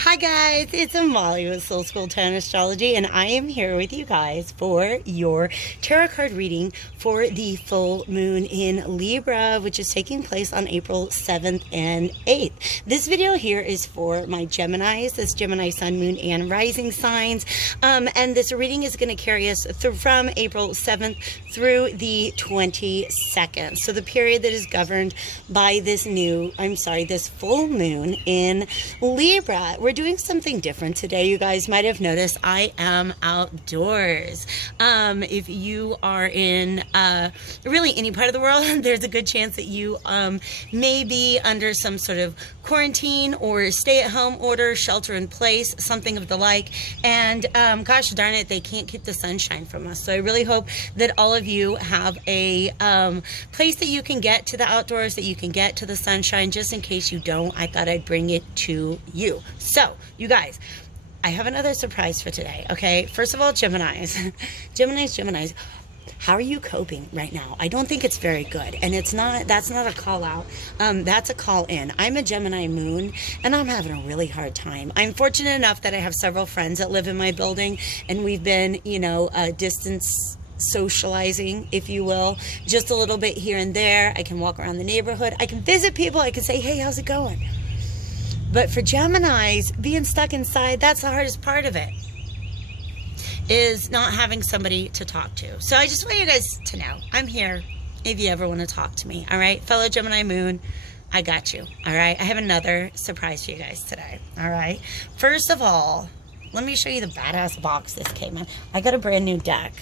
Hi guys, it's Molly with Soul School Tarot Astrology, and I am here with you guys for your tarot card reading for the full moon in Libra, which is taking place on April 7th and 8th. This video here is for my Geminis, this Gemini Sun, Moon, and Rising signs, and this reading is going to carry us from April 7th through the 22nd. So the period that is governed by this full moon in Libra. We're doing something different today. You guys might have noticed I am outdoors. If you are in really any part of the world, there's a good chance that you may be under some sort of quarantine or stay-at-home order, shelter in place, something of the like. And gosh darn it, they can't keep the sunshine from us. So I really hope that all of you have a place that you can get to the outdoors, that you can get to the sunshine. Just in case you don't, I thought I'd bring it to you. So, you guys, I have another surprise for today, okay? First of all, Geminis. Geminis. How are you coping right now? I don't think it's very good. And that's not a call out. That's a call in. I'm a Gemini moon and I'm having a really hard time. I'm fortunate enough that I have several friends that live in my building, and we've been, distance socializing, if you will, just a little bit here and there. I can walk around the neighborhood. I can visit people. I can say, hey, how's it going? But for Geminis, being stuck inside, that's the hardest part of it, is not having somebody to talk to. So I just want you guys to know, I'm here if you ever want to talk to me, all right? Fellow Gemini moon, I got you, all right? I have another surprise for you guys today, all right? First of all, let me show you the badass box this came in. I got a brand new deck.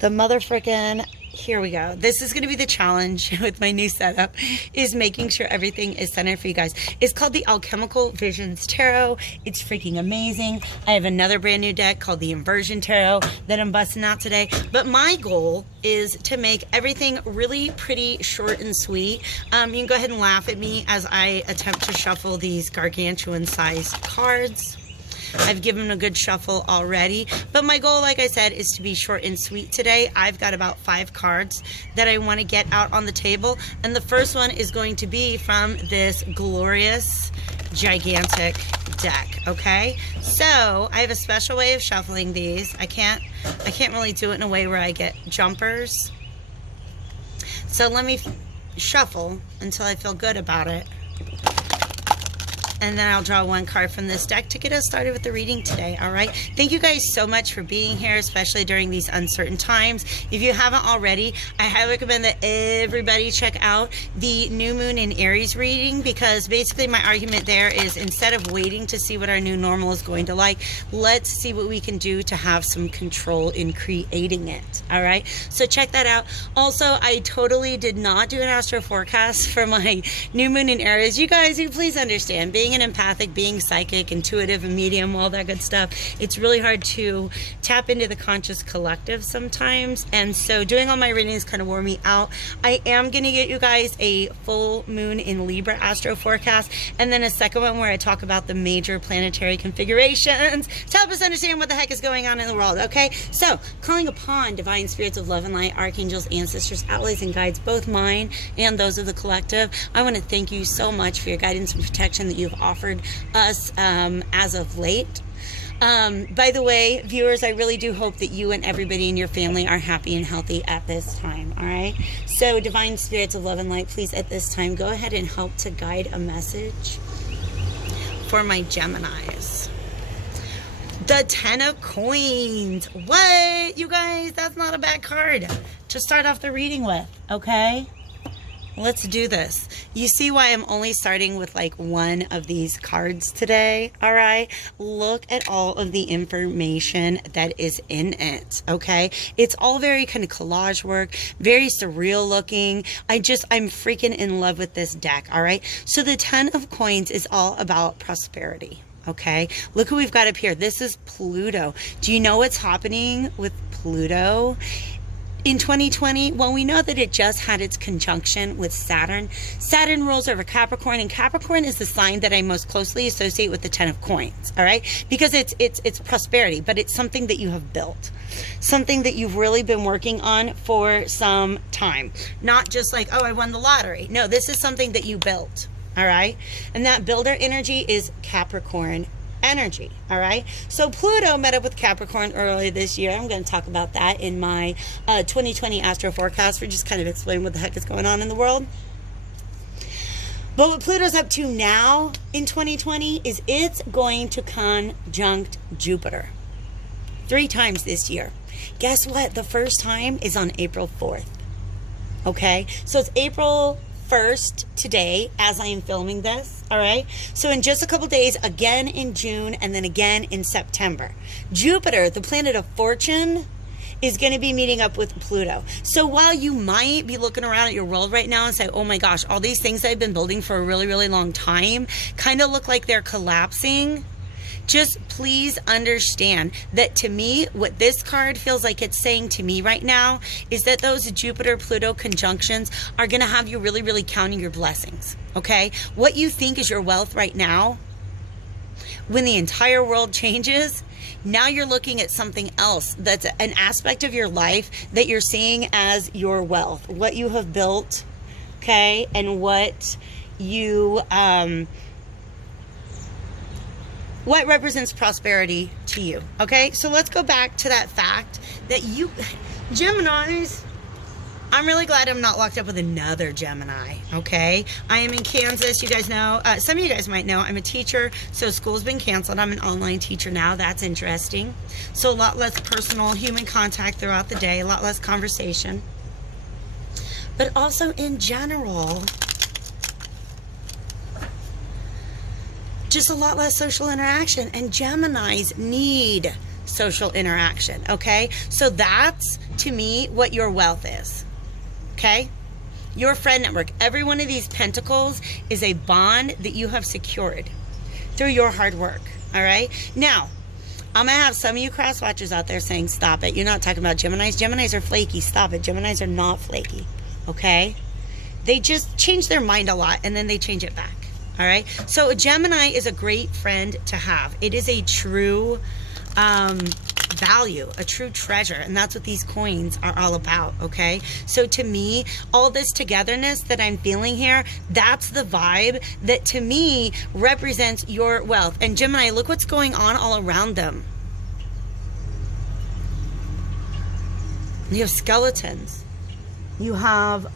The motherfucking, here we go. This is going to be the challenge with my new setup, is making sure everything is centered for you guys. It's called the Alchemical Visions Tarot. It's freaking amazing. I have another brand new deck called the Inversion Tarot that I'm busting out today. But my goal is to make everything really pretty short and sweet. You can go ahead and laugh at me as I attempt to shuffle these gargantuan sized cards. I've given them a good shuffle already, but my goal, like I said, is to be short and sweet today. I've got about 5 cards that I want to get out on the table, and the first one is going to be from this glorious, gigantic deck, okay? So I have a special way of shuffling these. I can't really do it in a way where I get jumpers. So let me shuffle until I feel good about it. And then I'll draw one card from this deck to get us started with the reading today, all right? Thank you guys so much for being here, especially during these uncertain times. If you haven't already, I highly recommend that everybody check out the new moon in Aries reading, because basically my argument there is, instead of waiting to see what our new normal is going to like, let's see what we can do to have some control in creating it, all right? So check that out. Also, I totally did not do an astro forecast for my new moon in Aries. You guys, you please understand, being an empathic, being psychic, intuitive, and medium, all that good stuff, it's really hard to tap into the conscious collective sometimes, and so doing all my readings kind of wore me out. I am going to get you guys a full moon in Libra astro forecast, and then a second one where I talk about the major planetary configurations to help us understand what the heck is going on in the world, okay? So, calling upon divine spirits of love and light, archangels, ancestors, allies, and guides, both mine and those of the collective, I want to thank you so much for your guidance and protection that you've offered us as of late. By the way, viewers, I really do hope that you and everybody in your family are happy and healthy at this time, all right? So, divine spirits of love and light, please at this time go ahead and help to guide a message for my Geminis. The 10 of Coins. What? You guys, that's not a bad card to start off the reading with, okay? Let's do this. You see why I'm only starting with like one of these cards today, all right? Look at all of the information that is in it, okay? It's all very kind of collage work, very surreal looking. I'm freaking in love with this deck, all right? So the 10 of Coins is all about prosperity. Okay, look who we've got up here. This is Pluto. Do you know what's happening with Pluto in 2020? Well, we know that it just had its conjunction with Saturn. Saturn rules over Capricorn, and Capricorn is the sign that I most closely associate with the 10 of Coins, all right? Because it's prosperity, but it's something that you have built, something that you've really been working on for some time. Not just like, oh, I won the lottery. No, this is something that you built. All right. And that builder energy is Capricorn energy. All right. So Pluto met up with Capricorn earlier this year. I'm going to talk about that in my 2020 astro forecast for just kind of explain what the heck is going on in the world. But what Pluto's up to now in 2020 is it's going to conjunct Jupiter 3 times this year. Guess what? The first time is on April 4th. Okay. So it's April 1st today as I am filming this. All right. So in just a couple days, again in June, and then again in September, Jupiter, the planet of fortune, is going to be meeting up with Pluto. So while you might be looking around at your world right now and say, oh my gosh, all these things I've been building for a really, really long time kind of look like they're collapsing, just please understand that to me, what this card feels like it's saying to me right now is that those Jupiter-Pluto conjunctions are going to have you really, really counting your blessings, okay? What you think is your wealth right now, when the entire world changes, now you're looking at something else that's an aspect of your life that you're seeing as your wealth, what you have built, okay, and what you... what represents prosperity to you, okay? So let's go back to that fact that you, Geminis, I'm really glad I'm not locked up with another Gemini, okay? I am in Kansas, you guys know, some of you guys might know, I'm a teacher, so school's been canceled. I'm an online teacher now, that's interesting. So a lot less personal human contact throughout the day, a lot less conversation. But also in general, just a lot less social interaction, and Geminis need social interaction, okay? So that's, to me, what your wealth is, okay? Your friend network. Every one of these pentacles is a bond that you have secured through your hard work, all right? Now, I'm going to have some of you cross watchers out there saying, stop it. You're not talking about Geminis. Geminis are flaky. Stop it. Geminis are not flaky, okay? They just change their mind a lot, and then they change it back. All right. So a Gemini is a great friend to have. It is a true value, a true treasure. And that's what these coins are all about. Okay. So to me, all this togetherness that I'm feeling here, that's the vibe that to me represents your wealth. And Gemini, look what's going on all around them. You have skeletons. You have,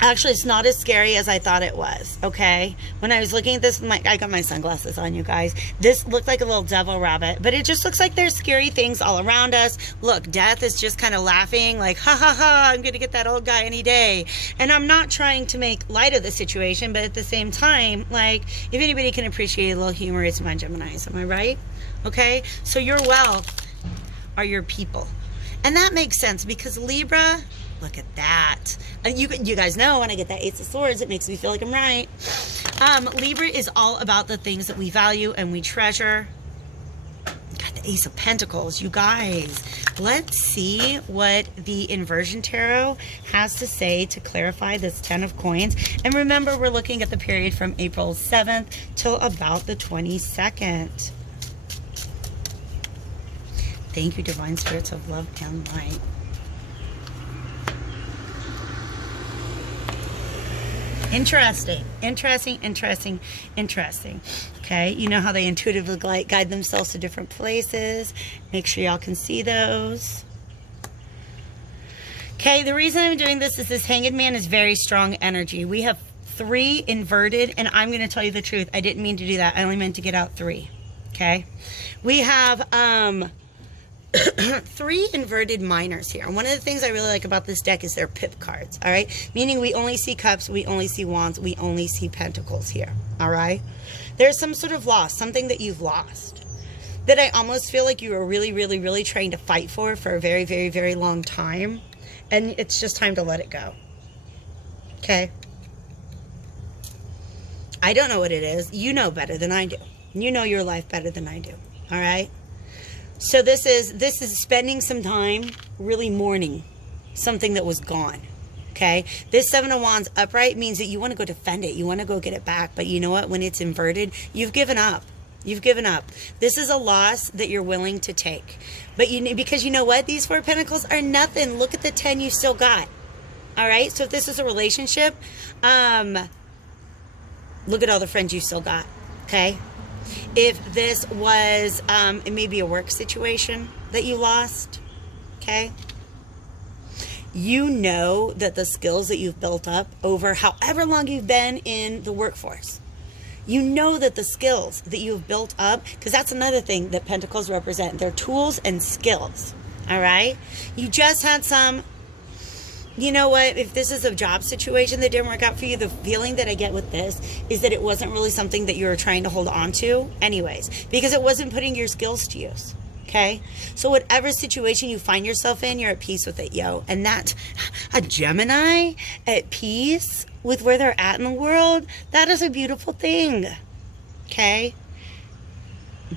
actually, it's not as scary as I thought it was, okay? When I was looking at this, I got my sunglasses on, you guys. This looked like a little devil rabbit, but it just looks like there's scary things all around us. Look, death is just kind of laughing like, ha, ha, ha, I'm going to get that old guy any day. And I'm not trying to make light of the situation, but at the same time, like, if anybody can appreciate a little humor, it's my Geminis. Am I right? Okay? So your wealth are your people. And that makes sense because Libra... Look at that. You guys know when I get that Ace of Swords, it makes me feel like I'm right. Libra is all about the things that we value and we treasure. Got the Ace of Pentacles, you guys. Let's see what the Inversion Tarot has to say to clarify this 10 of Coins. And remember, we're looking at the period from April 7th till about the 22nd. Thank you, Divine Spirits of Love and Light. Interesting, interesting, interesting, interesting. Okay, you know how they intuitively guide themselves to different places. Make sure y'all can see those. Okay, the reason I'm doing this is this Hanged Man is very strong energy. We have 3 inverted, and I'm going to tell you the truth. I didn't mean to do that. I only meant to get out 3. Okay, we have 3 inverted minors here. And one of the things I really like about this deck is their pip cards, all right? Meaning we only see cups, we only see wands, we only see pentacles here, all right? There's some sort of loss, something that you've lost, that I almost feel like you were really, really, really trying to fight for a very, very, very long time. And it's just time to let it go, okay? I don't know what it is. You know better than I do. You know your life better than I do, all right? So this is spending some time really mourning something that was gone, okay? This 7 of Wands upright means that you want to go defend it. You want to go get it back. But you know what? When it's inverted, you've given up. You've given up. This is a loss that you're willing to take. But because you know what? These 4 Pentacles are nothing. Look at the 10 you still got, all right? So if this is a relationship, look at all the friends you still got, okay? If this was, it may be a work situation that you lost, okay? You know that the skills that you've built up over however long you've been in the workforce, you know that the skills that you've built up, because that's another thing that Pentacles represent. They're tools and skills, all right? You just had some, you know what, if this is a job situation that didn't work out for you, the feeling that I get with this is that it wasn't really something that you were trying to hold on to anyways, because it wasn't putting your skills to use. Okay, so whatever situation you find yourself in, you're at peace with it, yo. And that, a Gemini at peace with where they're at in the world, that is a beautiful thing. Okay,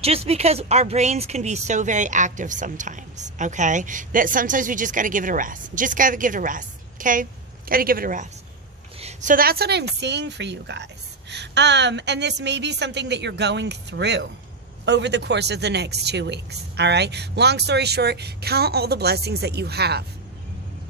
just because our brains can be so very active sometimes, okay, that sometimes we just got to give it a rest. Just got to give it a rest, okay? Got to give it a rest. So that's what I'm seeing for you guys. And this may be something that you're going through over the course of the next 2 weeks, all right? Long story short, count all the blessings that you have,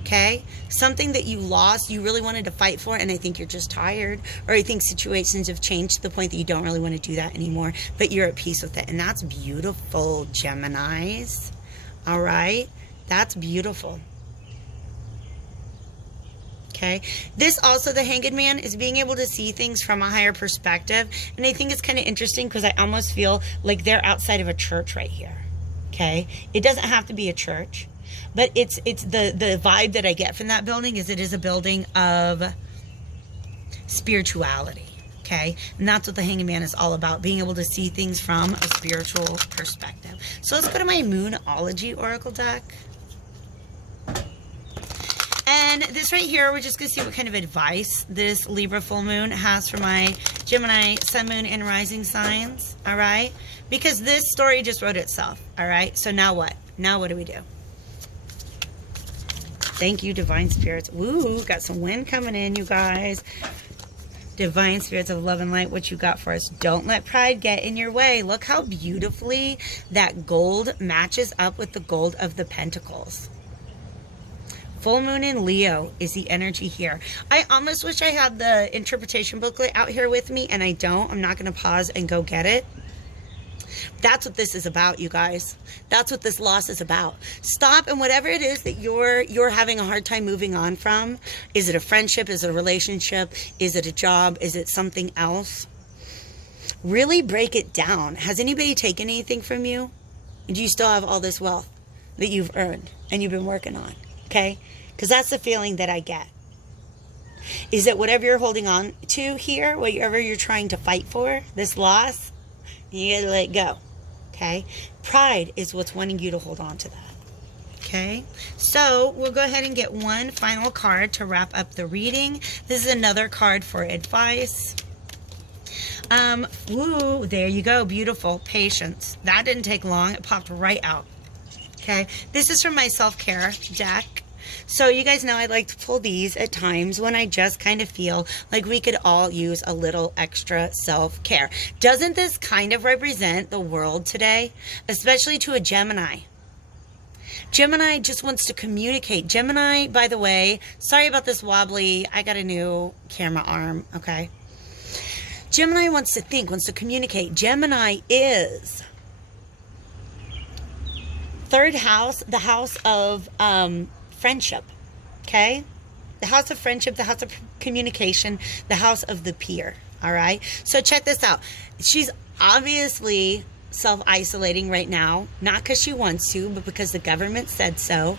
okay? Something that you lost, you really wanted to fight for, and I think you're just tired, or I think situations have changed to the point that you don't really want to do that anymore, but you're at peace with it, and that's beautiful, Geminis, all right? That's beautiful. Okay. This also, the Hanged Man, is being able to see things from a higher perspective. And I think it's kind of interesting because I almost feel like they're outside of a church right here. Okay. It doesn't have to be a church, but it's the vibe that I get from that building is it is a building of spirituality. Okay. And that's what the Hanged Man is all about, being able to see things from a spiritual perspective. So let's go to my Moonology Oracle deck. And this right here, we're just going to see what kind of advice this Libra full moon has for my Gemini, Sun, Moon, and Rising signs, all right? Because this story just wrote itself, all right? So now what? Now what do we do? Thank you, Divine Spirits. Woo, got some wind coming in, you guys. Divine Spirits of Love and Light, what you got for us? Don't let pride get in your way. Look how beautifully that gold matches up with the gold of the Pentacles. Full moon in Leo is the energy here. I almost wish I had the interpretation booklet out here with me, and I don't. I'm not going to pause and go get it. That's what this is about, you guys. That's what this loss is about. Stop, and whatever it is that you're having a hard time moving on from, is it a friendship? Is it a relationship? Is it a job? Is it something else? Really break it down. Has anybody taken anything from you? Do you still have all this wealth that you've earned and you've been working on? Okay? Because that's the feeling that I get. Is that whatever you're holding on to here, whatever you're trying to fight for, this loss, you gotta let go. Okay? Pride is what's wanting you to hold on to that. Okay? So we'll go ahead and get one final card to wrap up the reading. This is another card for advice. Woo, there you go. Beautiful. Patience. That didn't take long. It popped right out. Okay? This is from my self-care deck. So you guys know I like to pull these at times when I just kind of feel like we could all use a little extra self-care. Doesn't this kind of represent the world today? Especially to a Gemini. Gemini just wants to communicate. Gemini, by the way, sorry about this wobbly, I got a new camera arm, okay? Gemini wants to think, wants to communicate. Gemini is third house, the house of friendship, okay? The house of friendship, the house of communication, the house of the peer, all right? So check this out. She's obviously self-isolating right now, not because she wants to, but because the government said so,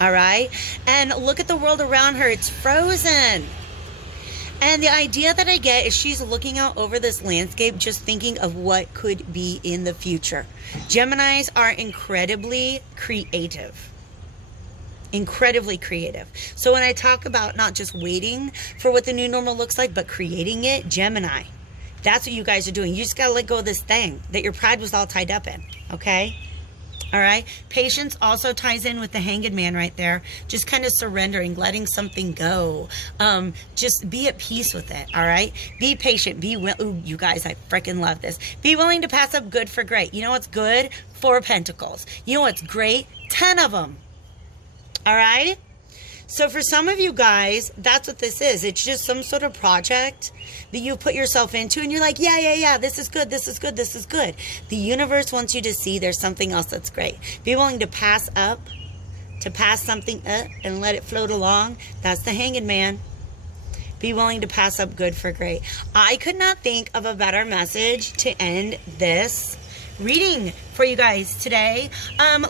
all right? And look at the world around her. It's frozen. And the idea that I get is she's looking out over this landscape, just thinking of what could be in the future. Geminis are incredibly creative. Incredibly creative. So when I talk about not just waiting for what the new normal looks like, but creating it, Gemini, that's what you guys are doing. You just got to let go of this thing that your pride was all tied up in, okay? All right? Patience also ties in with the Hanged Man right there. Just kind of surrendering, letting something go. Just be at peace with it, all right? Be patient. Ooh, you guys, I freaking love this. Be willing to pass up good for great. You know what's good? 4 Pentacles. You know what's great? 10 of them. All right? So for some of you guys, that's what this is. It's just some sort of project that you put yourself into and you're like, yeah, this is good, this is good, this is good. The universe wants you to see there's something else that's great. Be willing to pass something up and let it float along. That's the Hanged Man. Be willing to pass up good for great. I could not think of a better message to end this reading for you guys today.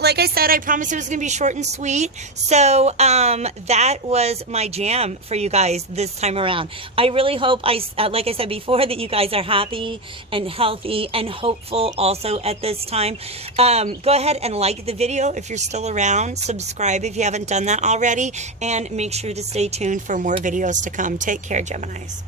Like I said, I promised it was going to be short and sweet. So that was my jam for you guys this time around. I really hope, like I said before, that you guys are happy and healthy and hopeful also at this time. Go ahead and like the video if you're still around. Subscribe if you haven't done that already. And make sure to stay tuned for more videos to come. Take care, Geminis.